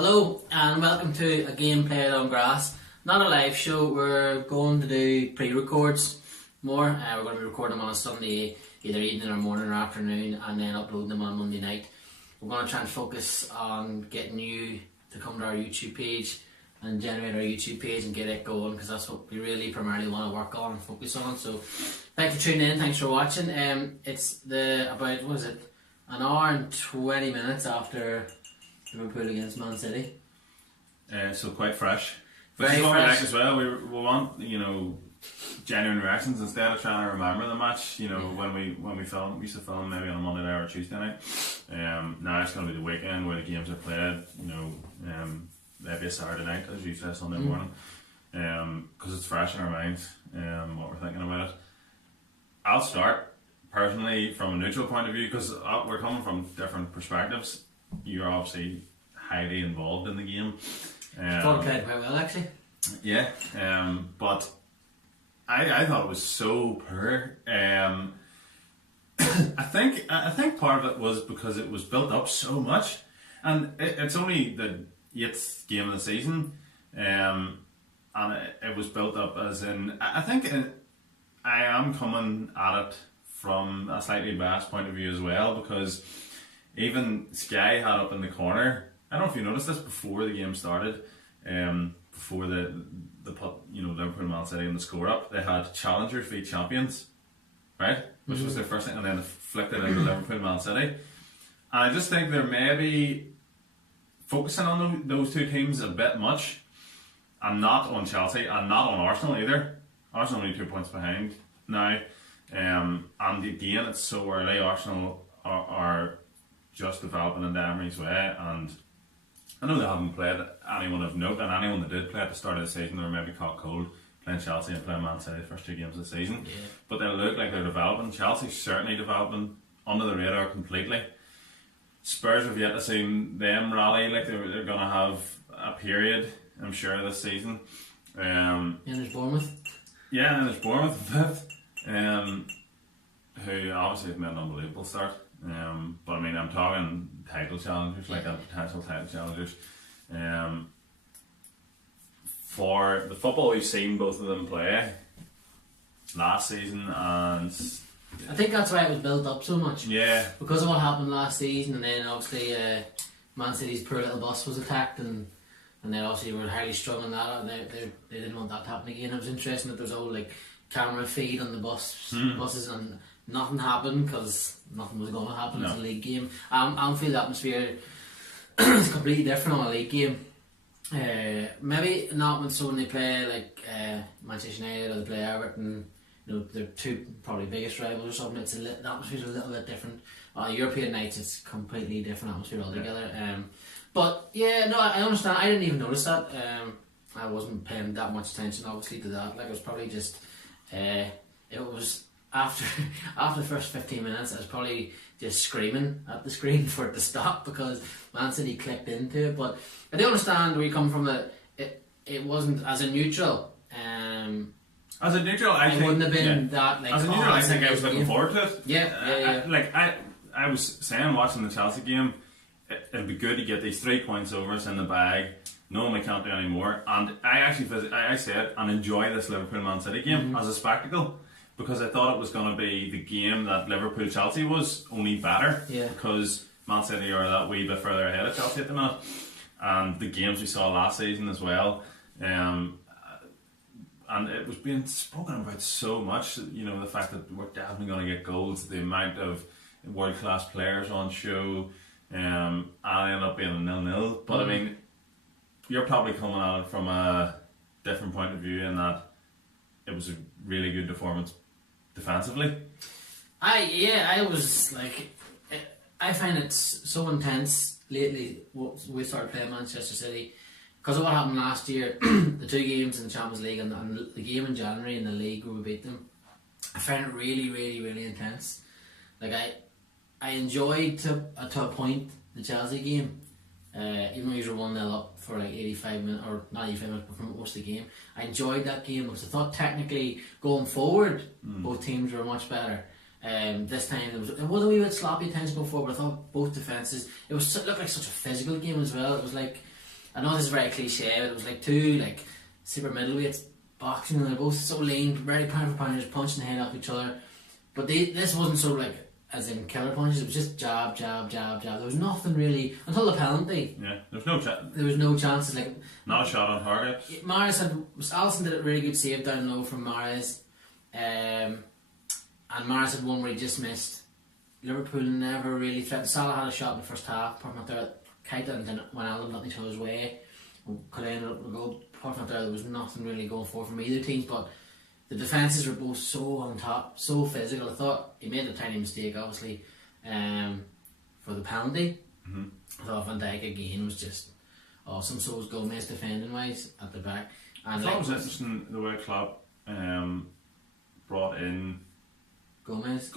Hello and welcome to a game played on grass. Not a live show, we're going to do pre-records more. We're going to be recording them on a Sunday, either evening or morning or afternoon, and then uploading them on Monday night. We're going to try and focus on getting you to come to our YouTube page and generate our YouTube page and get it going, because that's what we really primarily want to work on and focus on. So thanks for tuning in, thanks for watching. It's about, what is it, an hour and 20 minutes after Liverpool against Man City. So quite fresh. Very Which is what we fresh. like as well. We want, genuine reactions instead of trying to remember the match. When we film, we used to film maybe on a Monday night or a Tuesday night. Now it's going to be the weekend where the games are played. Maybe a Saturday night, as you say, Sunday morning. Because it's fresh in our minds. What we're thinking about it. I'll start personally from a neutral point of view, because we're coming from different perspectives. You're obviously highly involved in the game. Thought it played quite well, actually. Yeah, but I thought it was so poor. I think part of it was because it was built up so much, and it's only the 8th game of the season, and it was built up as in. I think I am coming at it from a slightly biased point of view as well, because even Sky had up in the corner. I don't know if you noticed this before the game started. Before the put Liverpool Man City in the score up, they had challengers v champions, right? Which was their first thing, and then they flicked it into Liverpool Man City. And I just think they're maybe focusing on those two teams a bit much, and not on Chelsea, and not on Arsenal either. Arsenal only 2 points behind now, and again it's so early. Arsenal are just developing in Emery's way, and I know they haven't played anyone of note, and anyone that did play at the start of the season, they were maybe caught cold playing Chelsea and playing Man City the first 2 games of the season. Yeah. But they look like they're developing. Chelsea's certainly developing under the radar completely. Spurs have yet to see them rally like they're going to have a period, I'm sure, this season. And there's Bournemouth. Yeah, and there's Bournemouth 5th, who obviously have made an unbelievable start. But I mean, I'm talking title challengers, like potential title challengers. For the football we've seen both of them play last season, and I think that's why it was built up so much. yeah, Because of what happened last season, and then obviously Man City's poor little bus was attacked, and they obviously were highly strung on that, and they didn't want that to happen again. It was interesting that there was all like camera feed on the buses, and nothing happened because nothing was going to happen. It's a league game. Anfield atmosphere is completely different on a league game. Maybe not when they play like Manchester United or they play Everton. They're two probably biggest rivals or something. The atmosphere's a little bit different. European nights, it's completely different atmosphere altogether. But yeah, no, I understand. I didn't even notice that. I wasn't paying that much attention, obviously, to that. Like, it was probably just it was after the first 15 minutes, I was probably just screaming at the screen for it to stop because Man City clicked into it. But I do understand where you come from. That it wasn't as a neutral. as a neutral, I think wouldn't have been that like. as a neutral, I think I was looking game. forward to it. Yeah. I was saying, watching the Chelsea game, it'd be good to get these 3 points over us in the bag, knowing we can't do any more. And I said, and enjoy this Liverpool Man City game as a spectacle, because I thought it was going to be the game that Liverpool Chelsea was, only better. Yeah. Because Man City are that wee bit further ahead of Chelsea at the minute, and the games we saw last season as well. And it was being spoken about so much, the fact that we're definitely going to get goals, the amount of world-class players on show, and I end up being a 0-0. But I mean, you're probably coming at it from a different point of view, in that it was a really good performance defensively. I was like, I find it so intense lately. We started playing Manchester City because of what happened last year. The 2 games in the Champions League and the game in January in the league where we beat them. I found it really, really, really intense. Like I enjoyed to a point the Chelsea game, even though you were 1-0 up for like 85 minutes, or not 85 minutes, but for most of the game. I enjoyed that game because I thought technically going forward, both teams were much better. This time it was a wee bit sloppy at times going forward, but I thought both defences, it looked like such a physical game as well. It was like I know this is very cliche, but it was like two like super middleweights boxing, and they're both so lean, very pound for pound, just punching the head off each other. But this wasn't so like as in killer punches. It was just jab, jab, jab, jab. There was nothing really until the penalty. Yeah, there was no chance. There was no chances. Like not a shot on target. Alisson did a really good save down low from Mahrez, and Mahrez had one where he just missed. Liverpool never really threatened. Salah had a shot in the first half. Apart from that, Keita and then when Allen got each other's way, could have ended up a goal. Apart from that, there was nothing really going forward from either team. But the defences were both so on top, so physical. I thought he made a tiny mistake, obviously, for the penalty. Mm-hmm. I thought Van Dijk again was just awesome. So was Gomez defending wise at the back. And I thought it was interesting the way Klopp brought in Gomez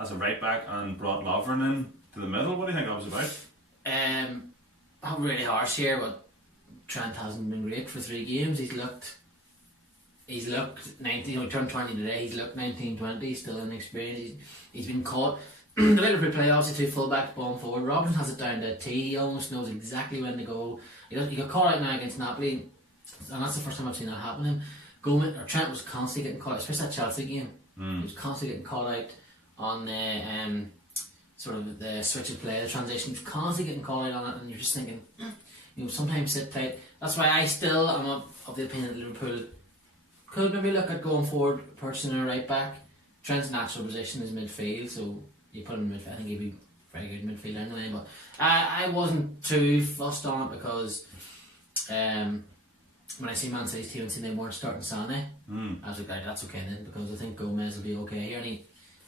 as a right back and brought Lovren in to the middle. What do you think that was about? Not really harsh here, but Trent hasn't been great for 3 games. He's looked 19. He turned 20 today. He's looked 19, 20. He's still inexperienced. He's been caught. The Liverpool play obviously 2 full-backs, ball forward. Robinson has it down to a T. He almost knows exactly when to go. He got caught out now against Napoli, and that's the first time I've seen that happen to him. Trent was constantly getting caught out, especially that Chelsea game. He was constantly getting caught out on the sort of the switch of play, the transition. He was constantly getting caught out on it, and you're just thinking, sometimes sit tight. That's why I still am of the opinion that Liverpool could maybe look at going forward, purchasing a right back. Trent's natural position is midfield, so you put him in midfield. I think he'd be very good in midfield anyway. But I wasn't too fussed on it because when I see Man City's team and see they weren't starting Sané, I was like, that's okay then, because I think Gomez will be okay here.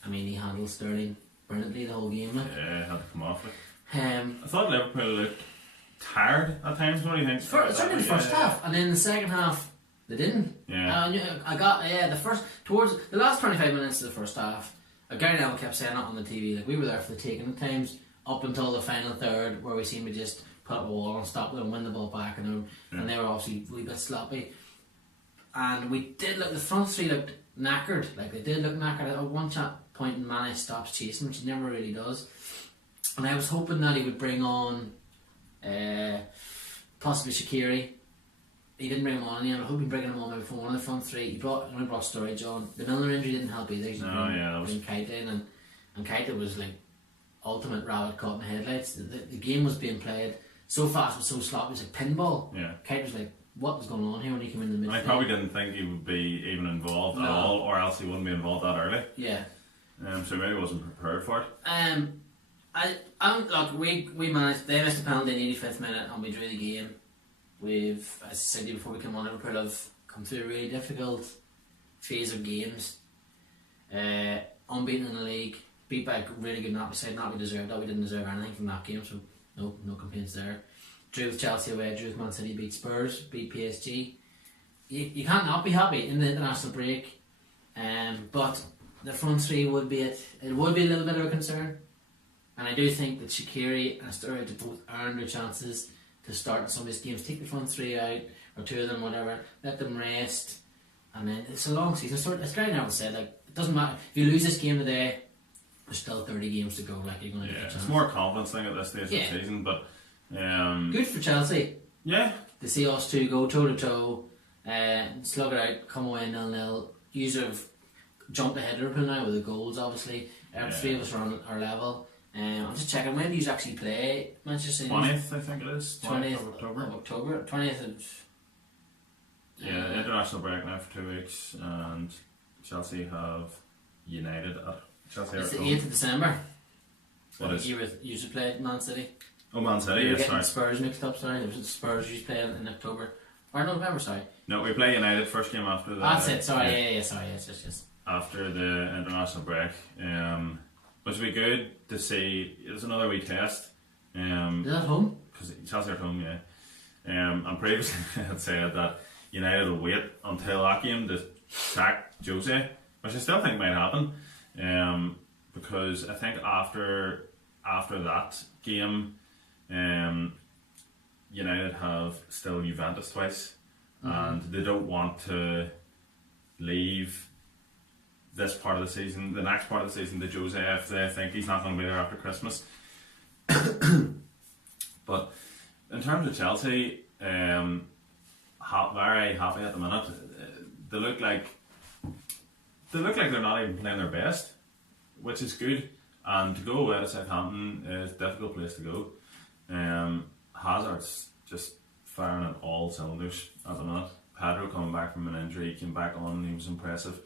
And he handled Sterling brilliantly the whole game. Yeah, had to come off it. I thought Liverpool looked tired at times. What do you think? Certainly the first half, and then the second half they didn't. Yeah. I got towards the last 25 minutes of the first half. Gary Neville kept saying it on the TV, like we were there for the taking at times up until the final third, where we seemed to just put up a wall and stop them, win the ball back, and they were obviously a wee bit sloppy. And we did look. The front 3 looked knackered. Like they did look knackered. At one point, Mane stops chasing, which he never really does. And I was hoping that he would bring on possibly Shaqiri. He didn't bring him on, and I hope he'd bring him on maybe from one of the front 3. He brought Sturridge on. The Milner injury didn't help either. That was Keita in, and Keita was like ultimate rabbit caught in the headlights. The game was being played so fast, but so sloppy. It was like pinball. Yeah. Keita was like, what was going on here when he came in the midfield? I probably didn't think he would be even involved at all, or else he wouldn't be involved that early. Yeah. So maybe wasn't prepared for it. Look, we managed. They missed a penalty in the 85th minute, and we drew the game. As I said to you before we came on, Liverpool have come through a really difficult phase of games. Unbeaten in the league, beat by a really good Napoli side. Napoli deserved that. We didn't deserve anything from that game, so no complaints there. Drew with Chelsea away, drew with Man City, beat Spurs, beat PSG. You can't not be happy in the international break. But the front 3 would be it. It would be a little bit of a concern. And I do think that Shaqiri and Sturridge both earned their chances to start in some of these games. Take the front 3 out, or 2 of them, whatever. Let them rest. And then it's a long season. As Gary Neville said, like, it doesn't matter. If you lose this game today, there's still 30 games to go. Like, you're going to get a chance. It's more a confidence thing at this stage of the season. But good for Chelsea. Yeah. To see us 2 go toe to toe, slug it out, come away 0-0. You have jumped ahead of Liverpool now with the goals, obviously. 3 of us are on our level. I'm just checking, when do you actually play Manchester City? 20th, I think it is. 20th of October. 20th of... Yeah, international break now for 2 weeks, and Chelsea have United at Chelsea. It's the 8th of December. What is? You used to play Man City. Oh, Man City, yes, sorry. Spurs mixed up, sorry. It was Spurs you play in October. Or November, sorry. No, we play United first game after the... That's it, sorry, yeah, sorry, yes. After the international break. Which would be good to see. It's another wee test. Is that at home? Because Chelsea are at home, yeah. And previously I had said that United will wait until that game to sack Jose, which I still think might happen. Because I think after that game, United have still Juventus twice, and they don't want to leave this part of the season, the next part of the season, to Jose if they think he's not going to be there after Christmas. But in terms of Chelsea, very happy at the minute. They look like they're not even playing their best, which is good. And to go away to Southampton is a difficult place to go. Hazard's just firing at all cylinders at the minute. Pedro coming back from an injury, came back on and he was impressive.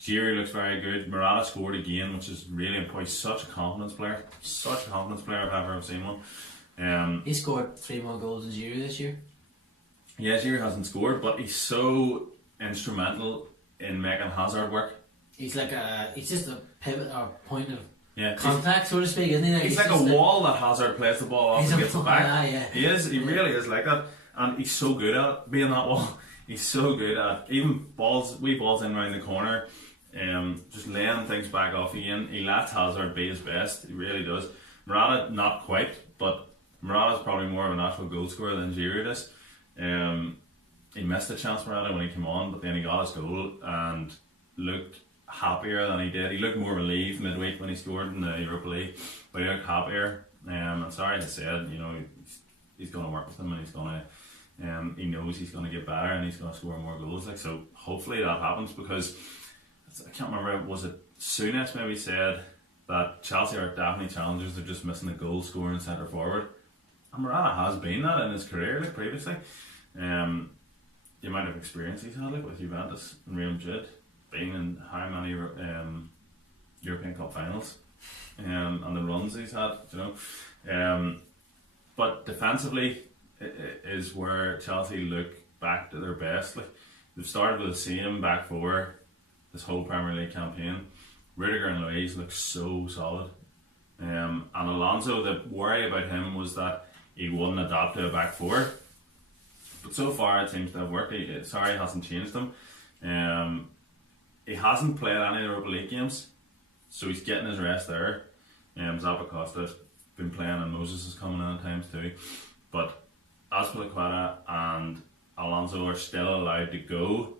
Giroud looks very good. Morata scored again, which is really important. He's such a confidence player. Such a confidence player if I've ever seen one. He scored 3 more goals than Giroud this year. Yeah, Giroud hasn't scored, but he's so instrumental in making Hazard work. He's like he's just a pivot or point of Yeah, contact, so to speak, isn't he? he's like a wall that Hazard plays the ball off and gets it back. Yeah. He is. He really is like that, and he's so good at being that wall. He's so good at even wee balls in around the corner, just laying things back off again. He lets Hazard be his best. He really does. Morata not quite, but Morata's probably more of a natural goal scorer than Giroud is. He missed a chance, Morata, when he came on, but then he got his goal and looked happier than he did. He looked more relieved midweek when he scored in the Europa League, but he looked happier. I'm sorry to say it, he's going to work with him, and he's going to. He knows he's going to get better and he's going to score more goals. So hopefully that happens, because I can't remember, was it Souness maybe said that Chelsea are definitely challengers, they're just missing a goal scoring centre forward. And Morata has been that in his career, previously. The amount of experience he's had with Juventus and Real Madrid, being in how many European Cup finals, and the runs he's had, but defensively is where Chelsea look back to their best. They've started with the same back four this whole Premier League campaign. Rudiger and Luiz look so solid, and Alonso, the worry about him was that he wouldn't adapt to a back four, but so far it seems to have worked. He hasn't changed them. He hasn't played any Europa League games, so he's getting his rest there. Zappacosta's been playing and Moses is coming in at times too, but Azpilicueta and Alonso are still allowed to go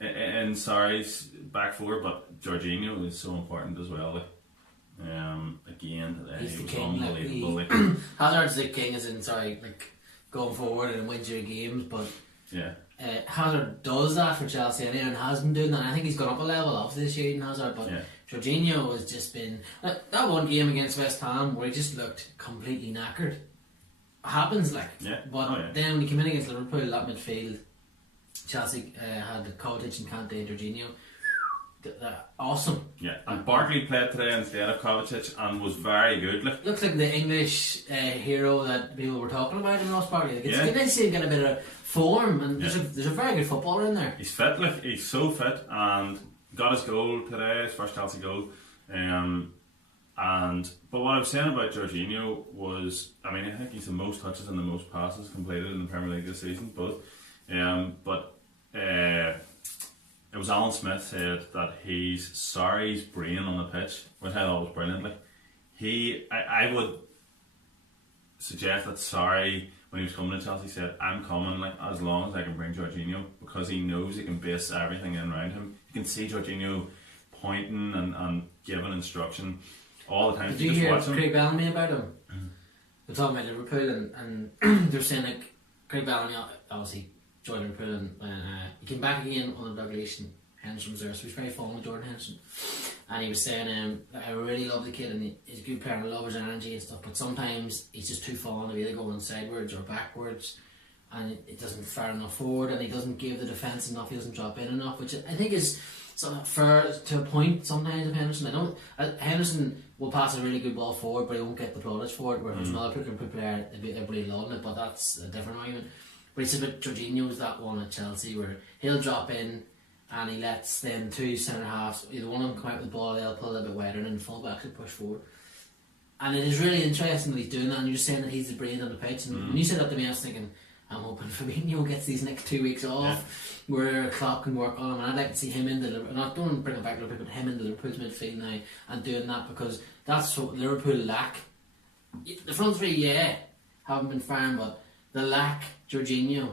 in Sarri's back four, but Jorginho is so important as well. Again today, he's he the was king. unbelievable. Hazard's the king, as in going forward and wins your games, but yeah. Hazard does that for Chelsea anyway, and has been doing that. I think he's gone up a level off this year in Hazard, but Jorginho has just been that one game against West Ham where he just looked completely knackered. Happens but then when he came in against Liverpool, that midfield, Chelsea had Kovacic and Kante and Jorginho. Awesome. Yeah, and Barkley played today instead of Kovacic and was very good. Looks like the English hero that people were talking about in Ross Barkley. It's good to see him get a bit of form, and there's a very good footballer in there. He's fit, he's so fit, and got his goal today, his first Chelsea goal. But what I was saying about Jorginho was, I think he's the most touches and the most passes completed in the Premier League this season, both. It was Alan Smith said that he's Sarri's brain on the pitch, which I thought was brilliant. I would suggest that Sarri, when he was coming to Chelsea, said, I'm coming as long as I can bring Jorginho, because he knows he can base everything in around him. You can see Jorginho pointing and giving instruction all the time. Did you hear Craig Bellamy about him? They're talking about Liverpool, and they're saying Craig Bellamy obviously joined Liverpool, and he came back again on the Douglas and Henderson reserve, so he's very fond of Jordan Henderson, and he was saying I really love the kid and he's a good player and I love his energy and stuff, but sometimes he's just too fond of either going sidewards or backwards, and it doesn't fire enough forward, and he doesn't give the defence enough, he doesn't drop in enough, which I think is sort of fair to a point sometimes of Henderson. Henderson will pass a really good ball forward, but he won't get the products for it, whereas another player, everybody loving it, but that's a different argument. But he said that Jorginho's that one at Chelsea where he'll drop in and he lets them two centre halves, either one of them come out with the ball, they'll pull a bit wider, and then the fullbacks will push forward. And it is really interesting that he's doing that, and you're saying that he's the brain on the pitch. And when you said that to me, I was thinking, I'm hoping Fabinho gets these next 2 weeks off where Klopp can work on him, and I'd like to see him in the Liverpool, not don't want to bring him back to Liverpool, but him in the Liverpool's midfield now and doing that, because that's what Liverpool lack. The front three, haven't been firing, but the lack Jorginho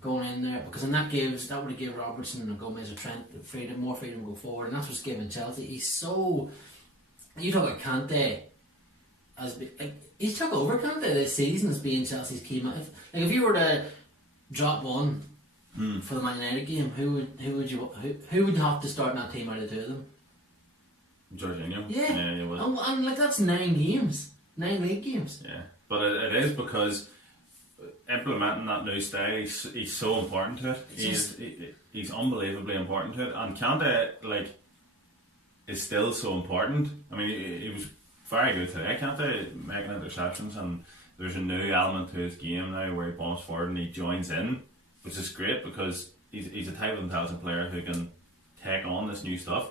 going in there, because then that would have given Robertson and Gomez or Trent more freedom to go forward, and that's what's given Chelsea. He's so, you talk about Kante as he's took over kind of this season as being Chelsea's key man. If you were to drop one for the Man United game, who would have to start in that team out of the two of them? Jorginho. Yeah, he would. And like that's 9 games, 9 league games. Yeah, but it is because implementing that new style, he's so important to it. He's unbelievably important to it, and Kante is still so important. I mean, he was very good today. Kante making interceptions, and there's a new element to his game now where he bumps forward and he joins in, which is great because he's a type of intelligent player who can take on this new stuff.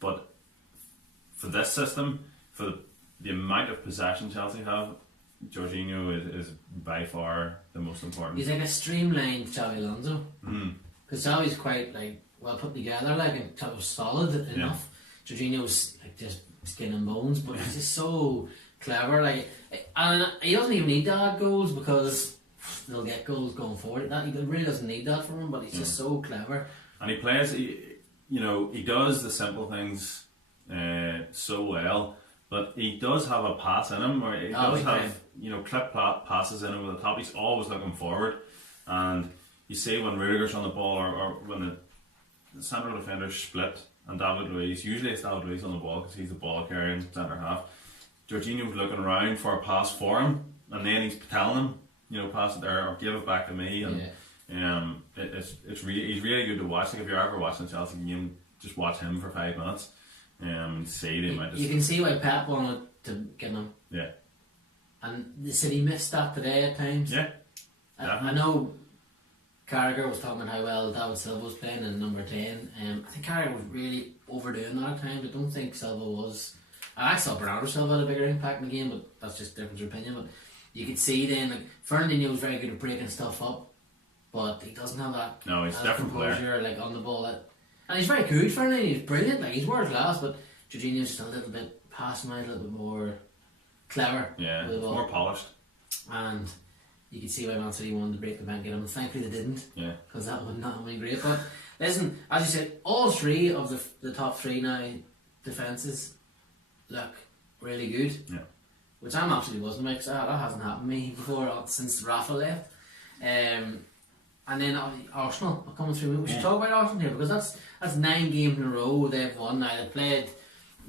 But for this system, for the amount of possession Chelsea have, Jorginho is by far the most important. He's like a streamlined Xabi Alonso. Because Xavi's quite well put together, and was solid enough. Jorginho's just skin and bones, but he's just so clever. And he doesn't even need to add goals because they'll get goals going forward. He really doesn't need that from him, but he's just so clever. And he plays. He does the simple things so well. But he does have a pass in him, or he does have clip-clop passes in him with the top. He's always looking forward, and you see when Rudiger's on the ball, or when the central defenders split, and David Luiz, usually it's David Luiz on the ball because he's the ball carrying centre half. Jorginho's looking around for a pass for him, and then he's telling him, pass it there or give it back to me, and he's really good to watch. If you're ever watching a Chelsea game, just watch him for 5 minutes. See the amount of you can see why Pep wanted to get him. Yeah. And they said he missed that today at times. Yeah. I know Carragher was talking about how well David Silva was playing in number 10. I think Carragher was really overdoing that at times. I don't think Silva was. I saw Bernardo Silva had a bigger impact in the game, but that's just a difference of opinion. But you could see then, Fernandinho was very good at breaking stuff up, but he doesn't have that. No, he's a different player. On the ball. And he's very good for it. He's brilliant. He's world class. But Jorginho's just a little bit past him, a little bit more clever. Yeah, it's more polished. And you can see why Man City wanted to break the bank at him. And thankfully they didn't. Yeah. Because that would not have been great. But listen, as you said, all 3 of the top 3 now defences look really good. Yeah. Which I'm absolutely buzzing about, because that hasn't happened to me before since Rafa left. And then Arsenal are coming through. We should talk about Arsenal here, because that's 9 games in a row they've won now. They've played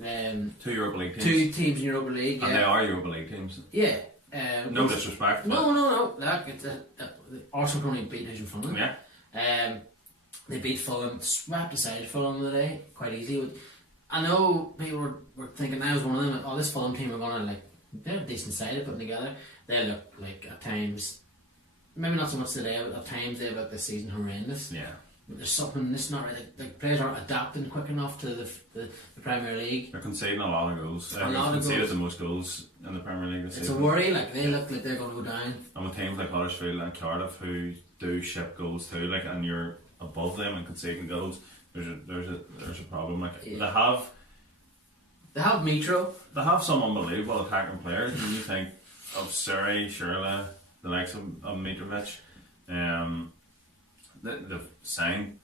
2 Europa League teams. 2 teams in Europa League. And they are Europa League teams. Yeah. No disrespect. No. Arsenal can only beat who's in front of them. Yeah. They beat Fulham, swept aside Fulham today quite easily. I know people were thinking, I was one of them, this Fulham team are going to they're a decent side to put together. They look at times, maybe not so much today, but at times they look this season horrendous. Yeah. But there's something, this not right, players aren't adapting quick enough to the Premier League. They're conceding a lot of goals. A lot of conceded goals. The most goals in the Premier League this It's season. a worry, they look like they're going to go down. And with teams like Huddersfield and Cardiff who do ship goals too, and you're above them and conceding goals, there's a problem. They have Mitro. They have some unbelievable attacking players, and you think of Suri, Shirley, the likes of Mitrovic. They've signed,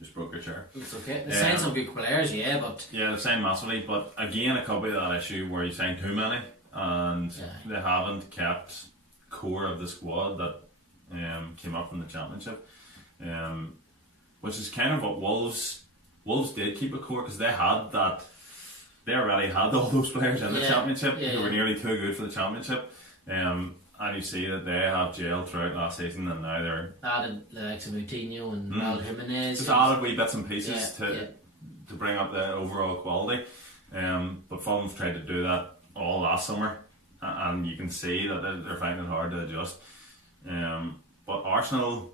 just broke your chair. It's okay. They signed some good players, but... Yeah, they've signed massively, but again, it could be that issue where you sign too many, and they haven't kept core of the squad that came up from the Championship, which is kind of what Wolves did keep a core, because they already had all those players in the Championship who were nearly too good for the Championship, and you see that they have jailed throughout last season, and now they're added the likes of Moutinho and Raul Jimenez. Just added wee bits and pieces to bring up the overall quality, but Fulham's tried to do that all last summer, and you can see that they're finding it hard to adjust. But Arsenal,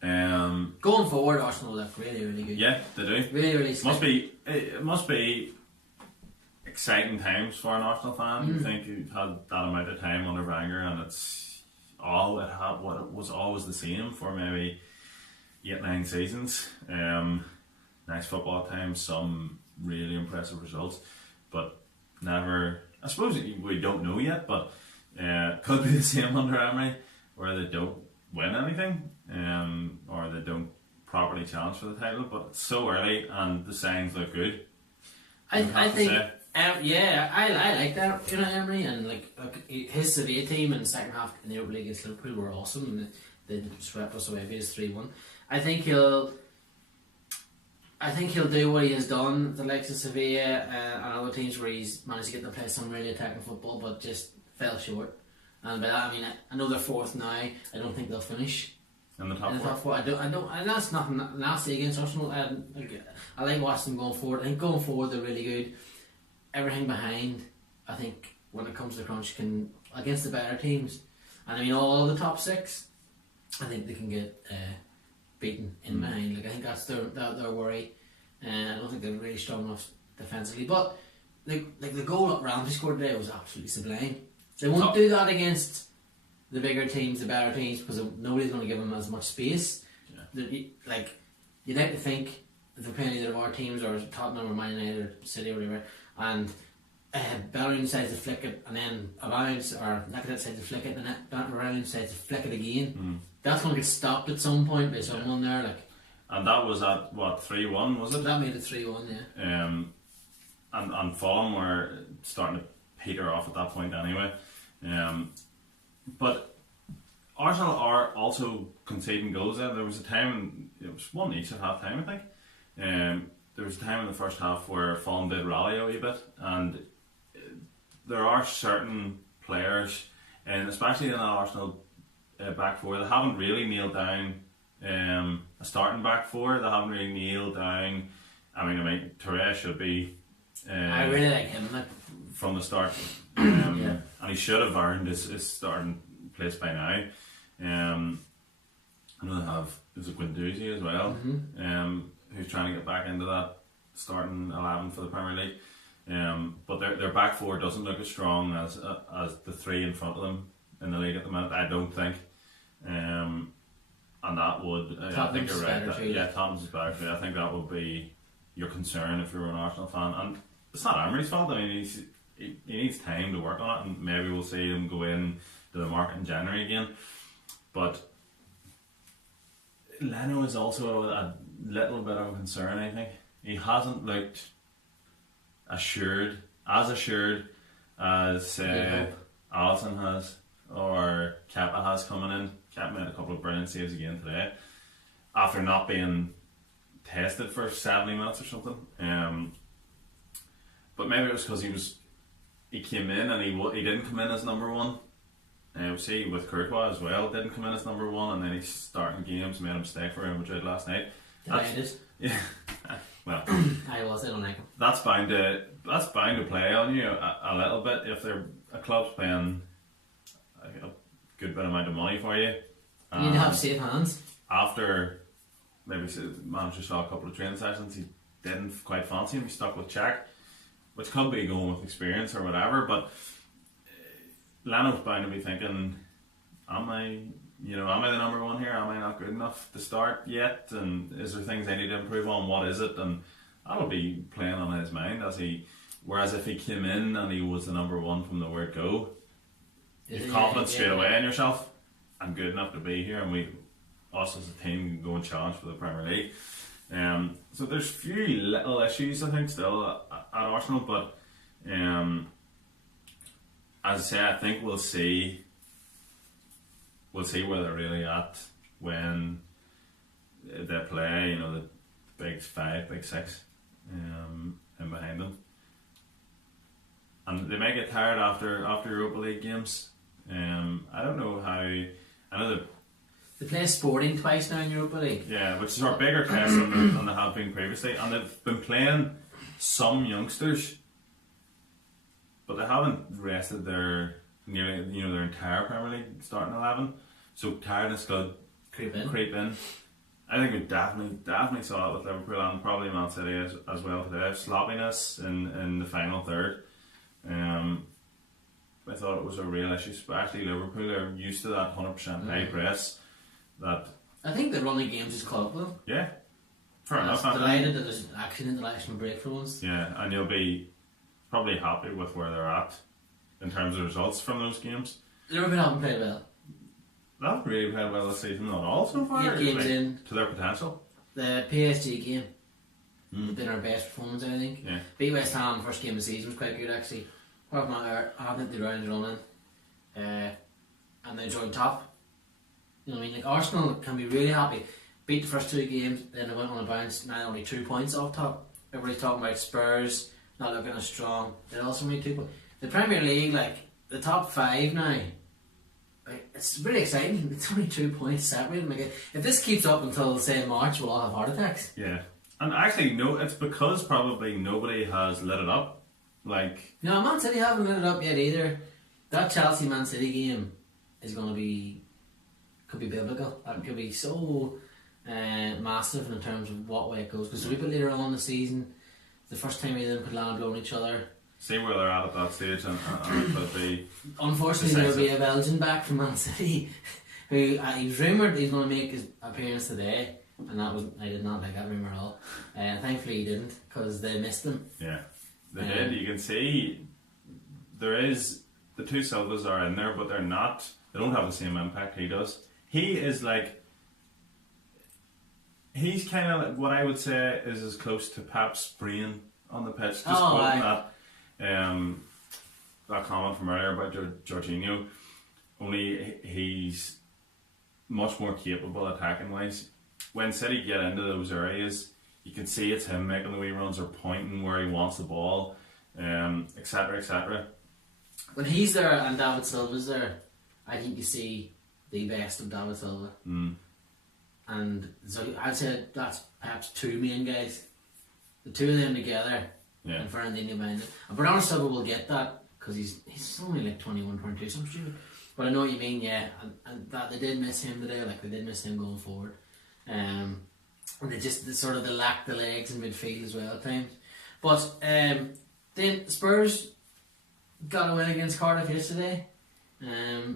going forward, Arsenal look really, really good. Yeah, they do. Really, really It must be exciting times for an Arsenal fan. You think you've had that amount of time under Wenger, and it's all it had. What it was always the same for maybe 8-9 seasons. Nice football times, some really impressive results, but never. I suppose we don't know yet, but could be the same under Emery, where they don't win anything, or they don't properly challenge for the title. But it's so early, and the signs look good. I think Yeah, I like that, Emery, and his Sevilla team in the second half in the Europa League against Liverpool were awesome, and they swept us away. It was 3-1. I think he'll do what he has done at the likes of Sevilla and other teams where he's managed to get them to play some really attacking football, but just fell short. And by that I mean I know they're fourth now. I don't think they'll finish in the top four. I don't. And that's nothing nasty against Arsenal. I like watching them going forward. I think going forward they're really good. Everything behind, I think when it comes to crunch, can against the better teams, and I mean all the top six, I think they can get beaten in behind. I think that's their worry. I don't think they're really strong enough defensively. But the goal that Ramsey scored today was absolutely sublime. They won't do that against the bigger teams, the better teams, because nobody's going to give them as much space. Yeah. You'd like to think if they're playing either of our teams or Tottenham or Man United or City or whatever, and Bellerin decides to flick it, and then Lacazette decides to flick it, and then Bellerin decides to flick it again. That's going to get stopped at some point by someone there. And that was at what, 3-1, was it? That made it 3-1, yeah. And Fulham were starting to peter off at that point anyway. But Arsenal are also conceding goals. There was a time, it was one each at half time, I think. There was a time in the first half where Fulham did rally a wee bit, and there are certain players, and especially in the Arsenal back four, they haven't really nailed down a starting back four. They haven't really nailed down. I mean, Touré should be. I really like him from the start, yeah. And he should have earned his starting place by now. I know they have Guendouzi as well, who's trying to get back into that starting 11 for the Premier League. But their back four doesn't look as strong as the three in front of them in the league at the minute, I don't think. And that would, I think you're right. Tottenham's is better too. I think that would be your concern if you're an Arsenal fan. And it's not Emery's fault. I mean, he needs time to work on it, and maybe we'll see him go in to the market in January again. But Leno is also a little bit of a concern, I think. He hasn't looked assured as Alisson has or Kepa has coming in. Kepa made a couple of brilliant saves again today after not being tested for 70 minutes or something. But maybe it was because he came in and he didn't come in as number one. See, with Courtois as well, didn't come in as number one, and then he's starting games, made a mistake for Real Madrid last night. Yeah. Well, I don't like him. That's bound to play on you a little bit if a club's paying a good bit amount of money for you. You need to have safe hands. After maybe the manager saw a couple of training sessions, he didn't quite fancy him. He stuck with Czech, which could be going with experience or whatever. But Leno's bound to be thinking, am I the number one here? Am I not good enough to start yet? And is there things I need to improve on? What is it? And that'll be playing on his mind whereas if he came in and he was the number one from the word go, you've confidence straight away in yourself. I'm good enough to be here, and us as a team can go and challenge for the Premier League. So there's a few little issues I think still at Arsenal, but as I say, I think we'll see where they're really at when they play, the big five, big six, and behind them. And they may get tired after Europa League games. I don't know how. I know they play Sporting twice now in Europa League. Yeah, which is our bigger test than they have been previously, and they've been playing some youngsters, but they haven't rested their entire Premier League starting 11. So tiredness could creep in. I think we definitely saw it with Liverpool and probably Man City as well today. Sloppiness in the final third. I thought it was a real issue, especially Liverpool. They're used to that 100% high press. That I think the running games is caught up with them. Yeah, fair enough. I'm delighted that there's actually an international break for once. Yeah, and you'll be probably happy with where they're at in terms of results from those games. Liverpool haven't played well. They haven't really played well this season at all so far. 8 games in to their potential. The PSG game, It's been our best performance, I think. Yeah. Beat West Ham first game of the season was quite good actually. Apart from that, I haven't hit the ground running. And they joined top. You know what I mean? Like Arsenal can be really happy. Beat the first 2 games, then they went on a bounce, now only 2 points off top. Everybody's talking about Spurs not looking as strong. They're also only 2 points. The Premier League, like the top 5 now, like, it's really exciting. It's only 2 points separating. Like, if this keeps up until say March, we'll all have heart attacks. Yeah, and actually, no, it's because probably nobody has lit it up. Like, no, Man City haven't lit it up yet either. That Chelsea Man City game is going to be, could be biblical. It could be so massive in terms of what way it goes. Because a little bit later on in the season, the first time either of them could land blowing each other. See where they're at that stage, and it could be. Unfortunately, there will be a Belgian back from Man City, who he was rumoured he's going to make his appearance today, and I did not like that rumour at all. Thankfully, he didn't because they missed him. Yeah, they did. You can see there is the 2 Silvas are in there, but they're not. They don't have the same impact he does. He is like. He's kind of like what I would say is as close to Pep's brain on the pitch. Just quoting that comment from earlier about Jorginho. Only he's much more capable attacking wise. When City get into those areas, you can see it's him making the wee runs or pointing where he wants the ball, etc. etc. When he's there and David Silva's there, I think you see the best of David Silva. And so I'd say that's perhaps 2 main guys. The 2 of them together, and Fernandinho behind it. And Bernardo Silva will get that because he's only like 21, 22, something stupid. But I know what you mean, yeah. And that they did miss him today, like they did miss him going forward. And they lack the legs in midfield as well at times. But then Spurs got a win against Cardiff yesterday. 1-0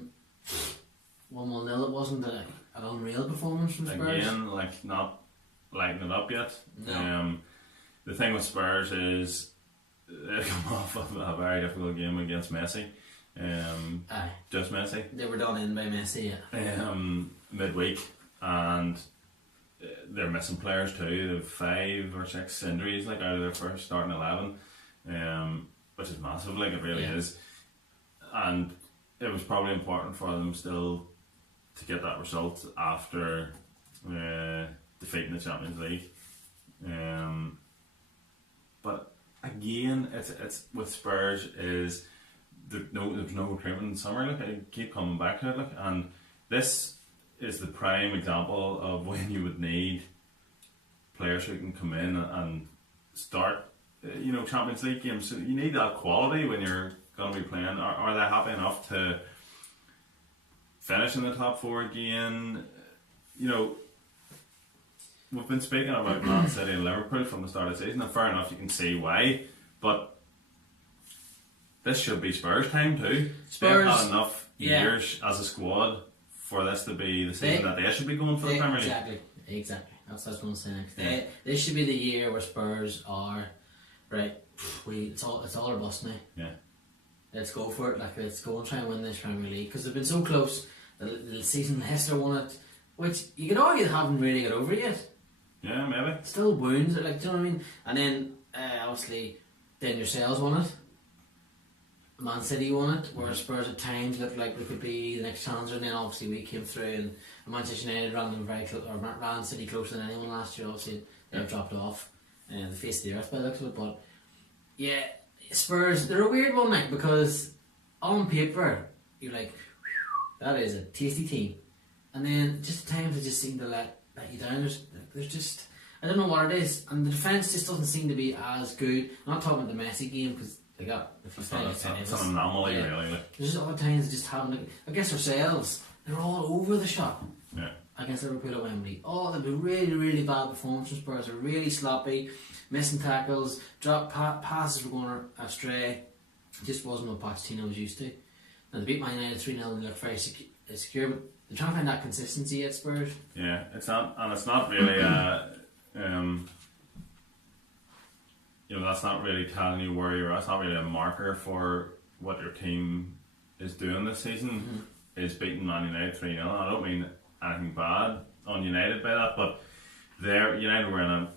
it wasn't an unreal performance from Spurs. Again, like not lighting it up yet. No. The thing with Spurs is they come off of a very difficult game against Messi. Just Messi. They were done in by Messi, yeah. Midweek, and they're missing players too. They have 5 or 6 injuries like out of their first starting 11, which is massive. Like it really is, and it was probably important for them still to get that result after defeating the Champions League. But again, it's with Spurs is there's no recruitment in summer. Like I keep coming back to it. Like, and this is the prime example of when you would need players who can come in and start, Champions League games. So you need that quality when you're going to be playing. Are they happy enough to finish in the top 4 again? We've been speaking about Man City and Liverpool from the start of the season, and fair enough, you can see why, but this should be Spurs time too. Spurs have had enough years as a squad for this to be the season that they should be going for the Premier League. Exactly. That's what I was going to say next. This should be the year where Spurs are right. It's all or bust now. Yeah. Let's go for it. Like let's go and try and win this Premier League because they've been so close. The season Leicester won it, which you could argue they haven't really got over yet. Yeah, maybe. Still wounds, like, do you know what I mean? And then, obviously, then yourselves won it. Man City won it, whereas Spurs at times looked like we could be the next challenger, and then obviously we came through, and Manchester United ran them very close, or ran City closer than anyone last year. Obviously, they've dropped off the face of the earth by the looks of it. But yeah, Spurs, they're a weird one, like, because on paper, you're like, that is a tasty team. And then just at times they just seem to let you down. There's just, I don't know what it is, and the defence just doesn't seem to be as good. I'm not talking about the Messi game because they got a few times. It's an anomaly, really. Like. There's just other times just having, against ourselves, they're all over the shop. Yeah. Against Liverpool at Wembley. Oh, they've been really, really bad performance from Spurs. They're really sloppy, missing tackles, passes were going astray. It just wasn't what Pochettino was used to. Now they beat Man United 3-0 and they look very secure, but they're trying to find that consistency at Spurs. Yeah, it's not really that's not really telling you where you're at. It's not really a marker for what your team is doing this season. Mm-hmm. Is beating Man United 3-0. I don't mean anything bad on United by that, but United were in a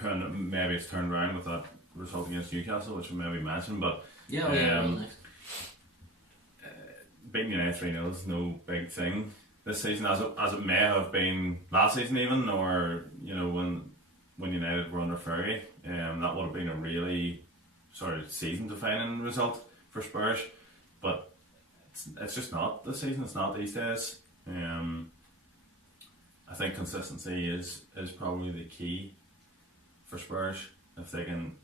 and maybe it's turned around with that result against Newcastle, which we maybe mentioned, but Yeah, beating United 3-0 is no big thing this season, as it may have been last season even, or when United were under Fergie. That would have been a really sort of season-defining result for Spurs, but it's just not this season. It's not these days. I think consistency is probably the key for Spurs. If they can,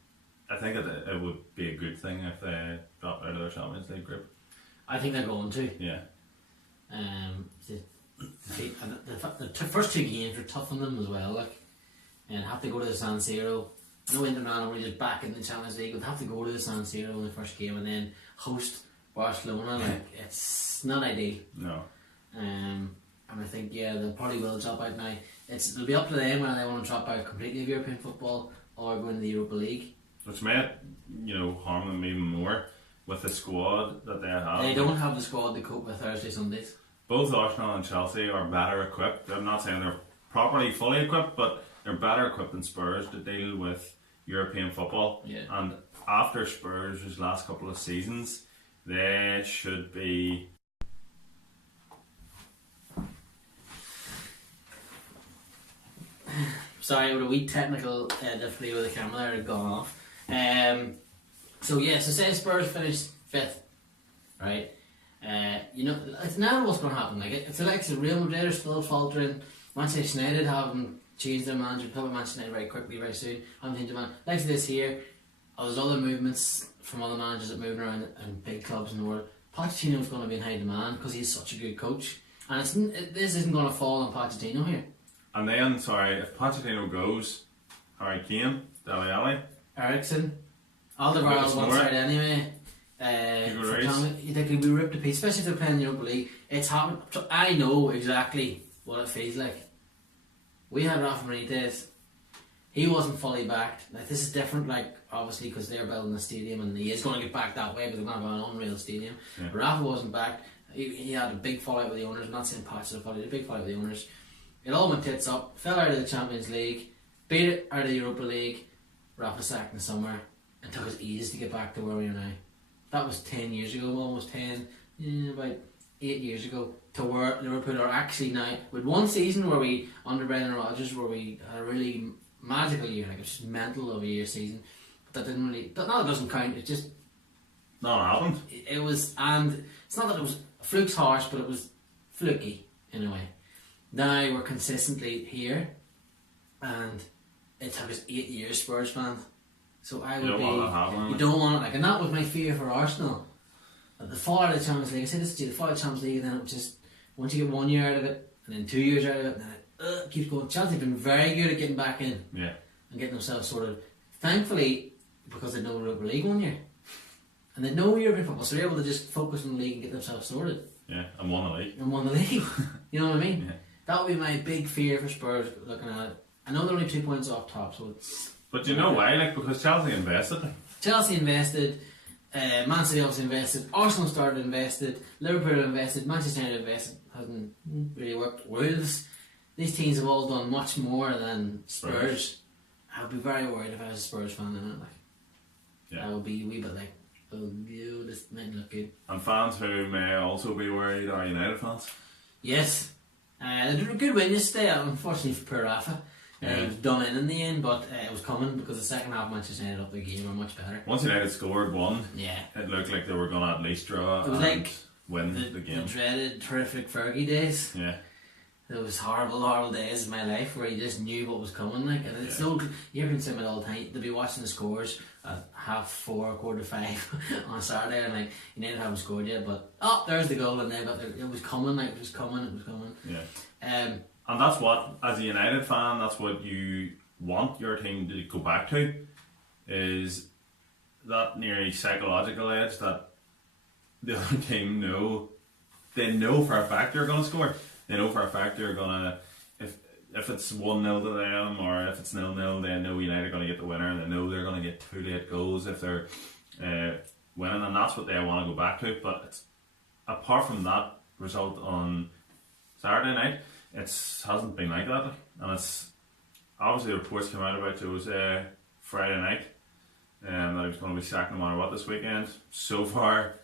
I think it would be a good thing if they dropped out of their Champions League group. I think they're going to. Yeah. The first two games were tough on them as well, and have to go to the San Siro. No Inter Milan were just back in the Champions League, would have to go to the San Siro in the first game and then host Barcelona. It's not ideal. No. And I think they'll probably will drop out now. It'll be up to them whether they want to drop out completely of European football or go into the Europa League. Which may harm them even more with the squad that they have. They don't have the squad to cope with Thursday, Sundays. Both Arsenal and Chelsea are better equipped. I'm not saying they're properly fully equipped, but they're better equipped than Spurs to deal with European football. Yeah. And after Spurs' last couple of seasons, they should be... Sorry, with a wee technical difficulty with the camera there, it had gone off. So say Spurs finished 5th, right? It's never what's going to happen. It's like Real Madrid are still faltering. Manchester United haven't changed their manager. Probably Manchester United very quickly, very soon. Haven't changed their man. Like this here, there's other movements from other managers that moving around in big clubs in the world. Pochettino's going to be in high demand because he's such a good coach, and this isn't going to fall on Pochettino here. And then, if Pochettino goes, Harry Kane, Dele Alli, Ericsson, Alderweireld one side anyway. They could be ripped to pieces, especially if they're playing the Europa League. It's happened. I know exactly what it feels like. We had Rafa Benitez. He wasn't fully backed. This is different, obviously, because they're building a stadium and he is going to get backed that way because they're going to have an unreal stadium. Yeah. But Rafa wasn't backed. He had a big fallout with the owners. I'm not saying Poch had a big fallout with the owners. It all went tits up, fell out of the Champions League, beat it out of the Europa League. Rafa sacked in the summer and took us ages to get back to where we are now. That was 10 years ago, almost 10, about 8 years ago, to where Liverpool are actually now, with one season where we, under Brendan Rodgers, where we had a really magical year, it was just mental of a year season, but that didn't really, it doesn't count, it just... No, it happened. It was, and it's not that it was, fluke's harsh, but it was fluky, in a way. Now we're consistently here, and it took us 8 years, Spurs fans. So I would you don't want it, and that was my fear for Arsenal. The fall out of the Champions League, I said this to you, the fall out of the Champions League, and then it just, once you get 1 year out of it, and then 2 years out of it, and then it keeps going. Chelsea have been very good at getting back in, and getting themselves sorted. Thankfully, because they know Europa League 1 year, and they know European football, so they're able to just focus on the league and get themselves sorted. Yeah, and won the league. You know what I mean? Yeah. That would be my big fear for Spurs looking at it. I know they're only 2 points off top, so it's... But you know why? Because Chelsea invested. Chelsea invested, Man City obviously invested, Arsenal started invested, Liverpool invested, Manchester United invested, hasn't really worked. Wolves, these teams have all done much more than Spurs. I would be very worried if I was a Spurs fan in it. I would be a wee bit this mightn't look good. And fans who may also be worried are United fans. Yes. They did a good win yesterday, unfortunately for poor Rafa. He was done in the end, but it was coming because the second half Manchester United up the game were much better. Once United scored one, it looked like they were going to at least draw and win the game. The dreaded, terrific Fergie days. Yeah. Those horrible days of my life where you just knew what was coming. And it's so, you're consuming it all the time. To be watching the scores at 4:30, 4:45 on Saturday, and United haven't scored yet, but there's the goal, and it was coming, it was coming. Yeah. And that's what, as a United fan, that's what you want your team to go back to, is that nearly psychological edge that the other team they know for a fact they're going to score. They know for a fact they're going to, if it's 1-0 to them or if it's 0-0, they know United are going to get the winner, and they know they're going to get 2 late goals if they're winning, and that's what they want to go back to. But apart from that result on Saturday night, it hasn't been like that, and obviously the reports came out about Jose Friday night, that he was going to be sacked no matter what this weekend. So far,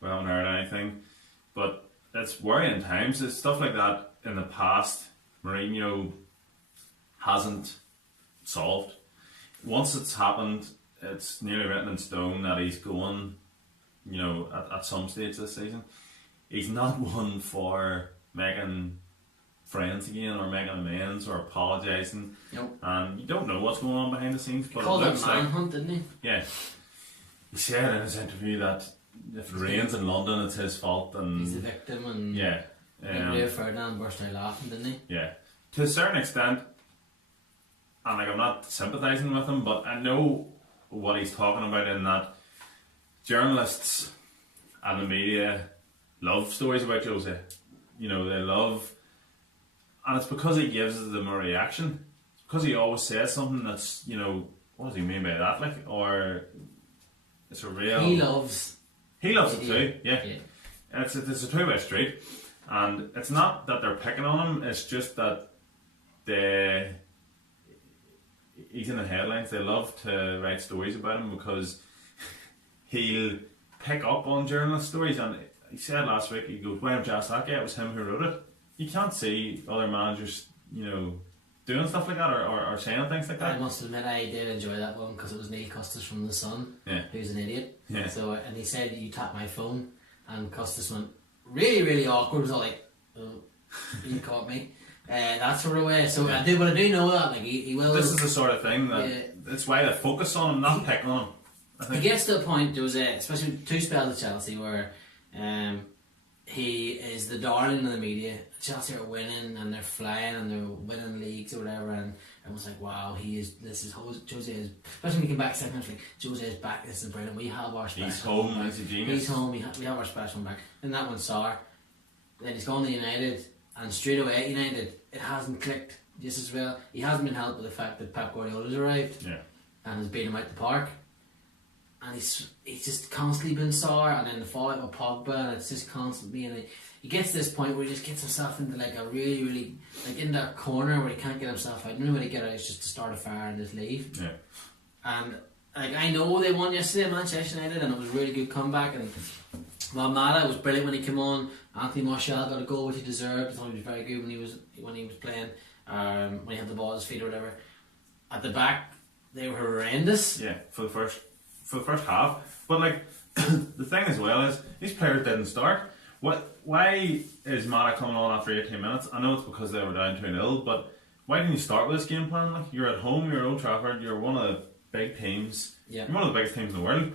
we haven't heard anything. But it's worrying times. It's stuff like that in the past Mourinho hasn't solved. Once it's happened, it's nearly written in stone that he's going, at some stage this season. He's not one for making friends again or making amends or apologising. Nope. And you don't know what's going on behind the scenes. But He called it it looks manhunt, didn't he? Yeah. He said in his interview that if it rains in London, it's his fault. And he's the victim, and yeah. Rio Ferdinand burst out laughing, didn't he? Yeah. To a certain extent, and I'm not sympathising with him, but I know what he's talking about in that journalists and the media love stories about Jose. They love, and it's because he gives them a reaction. It's because he always says something that's, what does he mean by that? Or it's a real. He loves it too. Yeah. It's a two-way street, and it's not that they're picking on him. It's just that he's in the headlines. They love to write stories about him because he'll pick up on journalist stories. And he said last week, he goes, "Why don't you ask that guy? It was him who wrote it." You can't see other managers, doing stuff like that or saying things like that. I must admit, I did enjoy that one because it was Neil Custis from The Sun, who's an idiot. Yeah. So, and he said, "You tapped my phone," and Custis went really, really awkward. It was all like, "Oh, you caught me." That sort of way. So I do know that he will. This is the sort of thing that it's why they focus on him, not picking on him. I think he gets to a point, Jose, especially two spells at Chelsea, where he is the darling of the media. Chelsea are winning and they're flying and they're winning leagues or whatever, and everyone's like, "Wow, Jose is." Especially when he came back second, it's like, "Jose is back. This is brilliant. We have our special. He's home. Back. He's a genius. He's home. We have our special back." And that one's sour. Then he's gone to United, and straight away at United, it hasn't clicked just as well. He hasn't been helped by the fact that Pep Guardiola's arrived and has beat him out the park. And he's just constantly been sour, and then the fallout with Pogba, and it's just constantly, and he gets to this point where he just gets himself into a really, really, in that corner where he can't get himself out. The only way to get out is just to start a fire and just leave. Yeah. And I know they won yesterday at Manchester United, and it was a really good comeback, and Mada was brilliant when he came on. Anthony Martial got a goal which he deserved. I thought he was very good when he was playing, when he had the ball at his feet or whatever. At the back, they were horrendous. Yeah, for the first half. But the thing as well is these players didn't start. Why is Mata coming on after 18 minutes? I know it's because they were down 2-0, but why didn't you start with this game plan? You're at home, you're at Old Trafford, you're one of the big teams. Yeah. You're one of the biggest teams in the world.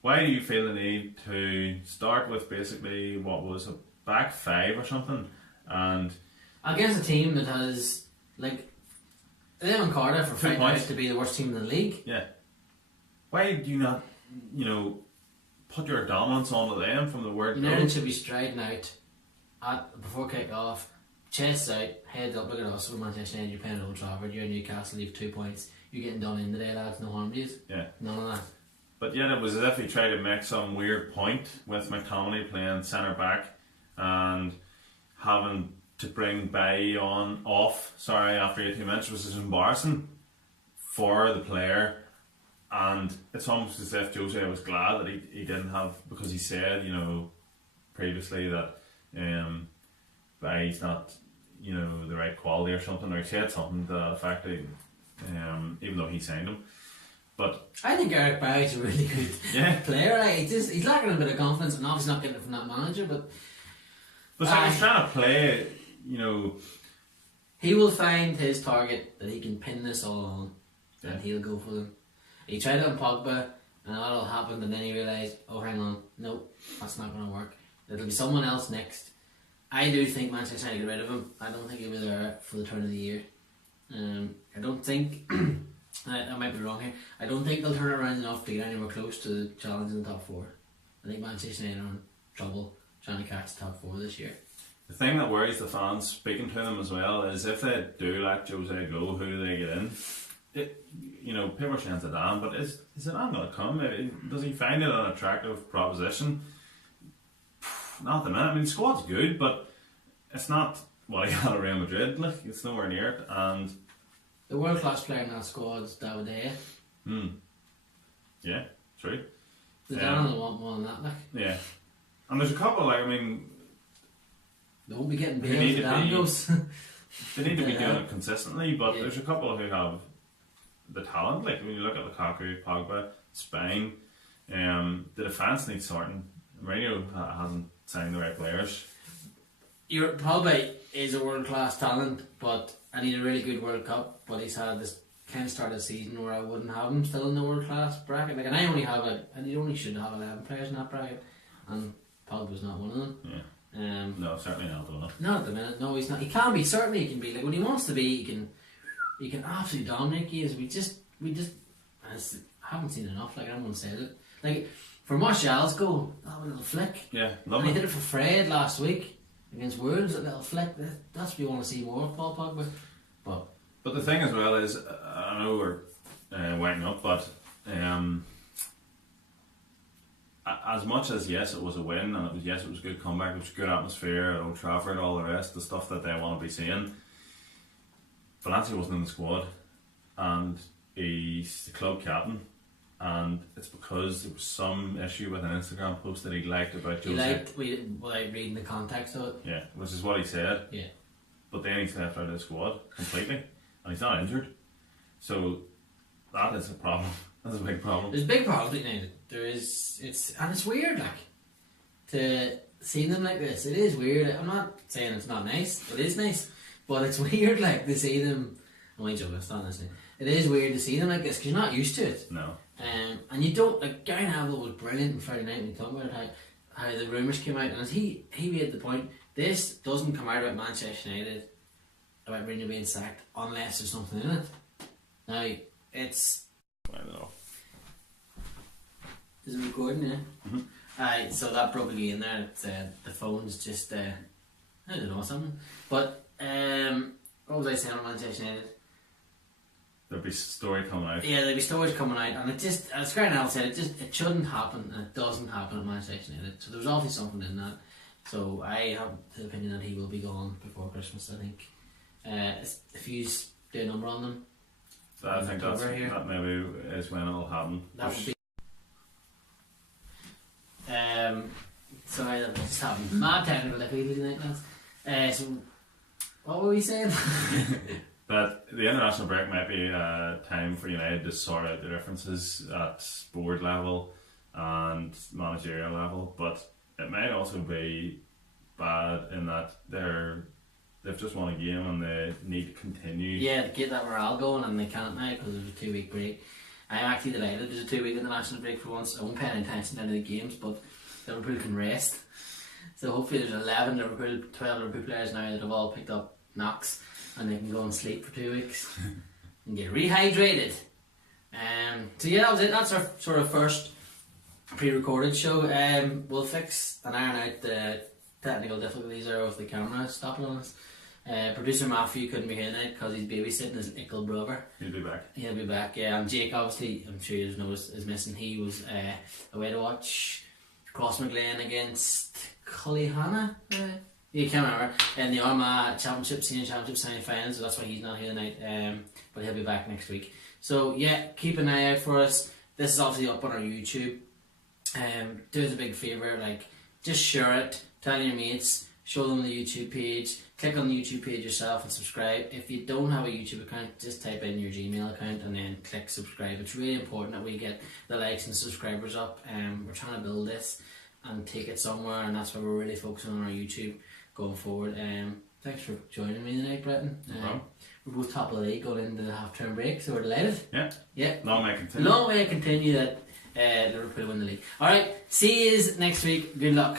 Why do you feel the need to start with basically what was a back five or something? And against a team that has them and Cardiff are fighting out to be the worst team in the league. Yeah. Why do you not, put your dominance onto them from the word go? United should be striding out before kick off, chest out, head up. Look at us, we're Manchester United, you're playing at Old Trafford, you're in Newcastle, you have 2 points, you're getting done in today, lads, no harm to you. Yeah. None of that. But yet it was as if he tried to make some weird point with McTominay playing centre back and having to bring Bailly off after 18 minutes, which is embarrassing for the player. And it's almost as if Jose was glad that he didn't have, because he said, previously that Bailly's not, the right quality or something, or he said something to that effect, even though he signed him. But I think Eric Bailly's a really good player. He's lacking a bit of confidence, and obviously not getting it from that manager. But he's trying to play, he will find his target that he can pin this all on, and he'll go for them. He tried it on Pogba, and that all happened, and then he realised, oh, hang on, no, that's not going to work. It'll be someone else next. I do think Manchester United get rid of him. I don't think he'll be there for the turn of the year. I don't think. I might be wrong here. I don't think they'll turn it around enough to get anywhere close to the challenge in the top four. I think Manchester United are in trouble trying to catch the top four this year. The thing that worries the fans, speaking to them as well, is if they do let Jose go, who do they get in? People are saying Zidane, but is Zidane going to come? Does he find it an attractive proposition? Not at the minute. I mean, the squad's good, but it's not what he had at Real Madrid. It's nowhere near it. And The world class player in that squad is David De Gea. Yeah, true. The Daniel want more than that, like. Yeah. And there's a couple, like, I mean, They wonon't be getting They Bale need if to Dan be- goes. they need to be doing it consistently, but Yeah. there's a couple who have the talent. Like, when you look at Lukaku, Pogba, Spain, the defence needs sorting. Mourinho hasn't signed the right players. Pogba is a world class talent, but I need a really good World Cup. But he's had this kind of start of the season where I wouldn't have him still in the world class bracket. Like, and I only have and you only should have 11 players in that bracket, and Pogba's not one of them. Yeah. No, certainly not doing it. Not at the minute. No, he's not. He can be. Certainly, he can be. Like when he wants to be, he can absolutely dominate games. We just I haven't seen enough. Like everyone said it. Like for Martial's goal, that little flick. Yeah, And love he it. did it for Fred last week against Wolves. That little flick. That's what you want to see more of Paul Pogba. But the thing as well is, I know we're winding up, but as much as yes, it was a win, and it was a good comeback, it was a good atmosphere at Old Trafford, all the rest, the stuff that they want to be seeing. Valencia wasn't in the squad, and he's the club captain, and it's because there was some issue with an Instagram post that he liked about Jose. He liked without reading the context of it. Yeah, which is what he said. Yeah. But then he's left out of the squad completely, and he's not injured. So that is a problem. That's a big problem. There's a big problem with United. There is, it's weird, like, to see them like this. It is weird. I'm not saying it's not nice. It is nice, but it's weird, like, to see them. I'm only joking. It's not nice. It is weird to see them like this because you're not used to it. No. And you don't, like, Gary Neville was brilliant on Friday night when he talked about how the rumours came out, and he made the point. This doesn't come out about Manchester United, about Mourinho being sacked, unless there's something in it. Now, it's... I don't know. Is it recording, yeah? Mm-hmm. So that broke again there. It's, the phone's just... I don't know, something. But, what was I saying on Manchester United? There'll be a story coming out. Yeah, there'll be stories coming out, and it just, as Gary Neville said, it shouldn't happen, and it doesn't happen at Manchester United. So there's obviously something in that. So I have the opinion that he will be gone before Christmas. I think if you do a number on them, So I think that maybe is when it'll happen. that would be. Sorry, that just happened. Mad technical difficulties tonight, lads. So what were we saying? That the international break might be a time for United to sort out the differences at board level and managerial level, but it might also be bad in that they've just won a game and they need to continue. Yeah, to get that morale going, and they can't now because there's a 2-week break. I'm actually delighted there's a 2-week international break for once. I won't pay any attention to any of the games, but Liverpool can rest. So hopefully there's 12 Liverpool players now that have all picked up knocks, and they can go and sleep for 2 weeks and get rehydrated. So yeah, that was it. That's our sort of first pre-recorded show. We'll fix and iron out the technical difficulties there with the camera stopping on us. Producer Matthew couldn't be here tonight because he's babysitting his ickle brother. He'll be back. He'll be back, yeah. And Jake, obviously, I'm sure you know, is missing. He was away to watch Cross McLean against Cullyhanna. You can't remember. In the Armagh Championship, Senior Championship semi-final, so that's why he's not here tonight. But he'll be back next week. So yeah, keep an eye out for us. This is obviously up on our YouTube. Do us a big favour, like, just share it, tell your mates, show them the YouTube page, click on the YouTube page yourself and subscribe. If you don't have a YouTube account, just type in your Gmail account and then click subscribe. It's really important that we get the likes and subscribers up. We're trying to build this and take it somewhere, and that's why we're really focusing on our YouTube going forward. Thanks for joining me tonight, Brenton. No problem. We're both top of the league going into the half-term break, so we're delighted. Yeah. Long may continue. Long way to continue that Liverpool win the league. Alright, see you next week. Good luck.